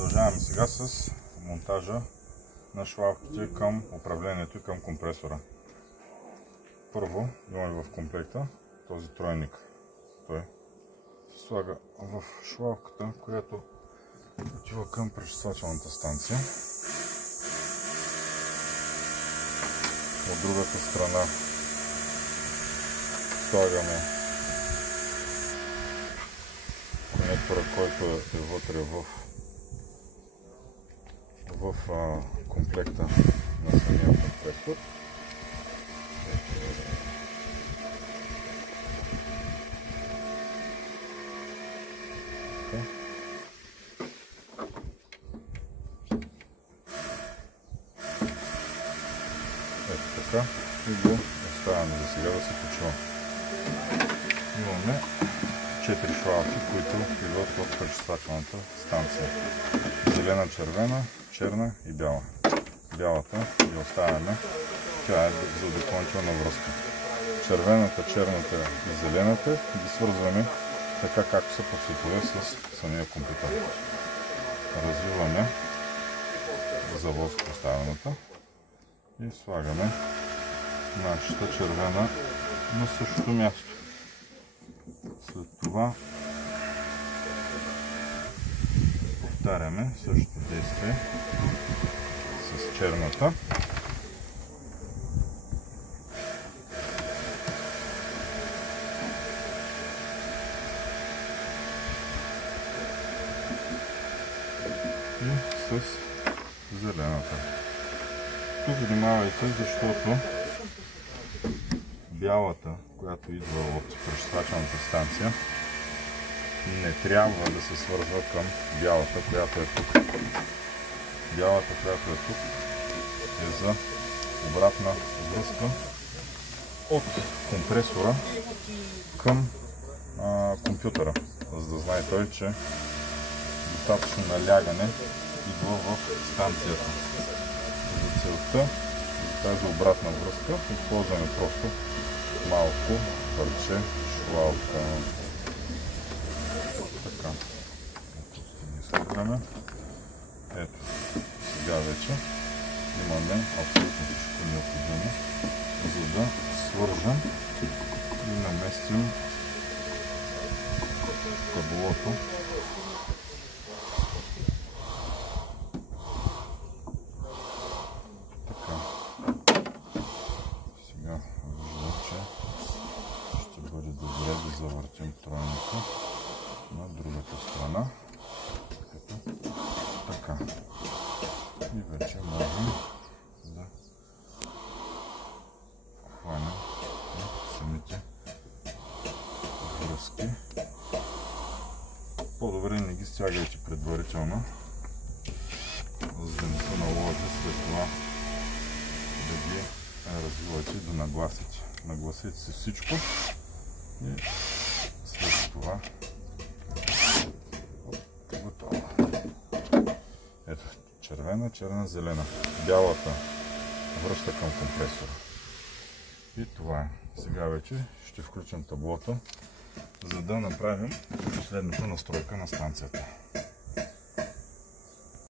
Продължаваме сега с монтажа на шлавките към управлението и към компресора. Първо имаме в комплекта този тройник. Той се слага в шлавката, която отива към пречиствателната станция. От другата страна слагаме конектора, който е вътре в комплекта на самия компресор. Ето така и го оставяме за сега да се почива. Имаме 4 шлавки, които идват в пречиствателната станция. Зелена, червена, черна и бяла. Бялата я оставяме. Тя е за допълнителна връзка. Червената, черната и зелената ги свързваме така, както са по цветове с самия компютър. Развиваме заводско поставената и слагаме нашата червена на същото място. След това повтаряме същото действие с черната. И с зелената. Тук внимавайте, защото бялата, която идва от пречиствателната станция, не трябва да се свързва към бялата, която е тук. Бялата, която е тук, е за обратна връзка от компресора към компютъра, за да знае той, че достатъчно налягане идва в станцията. За целта, за тази обратна връзка, използваме просто малко парче шлавка. Така. Слагаме. Ето. Сега вече имаме абсолютно всичко необходимо, за да свържем и наместим кабелото. Завъртим тройника на другата страна. Така. И вече можем да хванем самите връзки. По-добре не ги стягайте предварително, за да не се наложи след това да ги развивате до нагласите. Нагласете си всичко. И след това готово. Ето, червена, черна, зелена. Бялата връща към компресора. И това е. Сега вече ще включим таблото, за да направим последната настройка на станцията.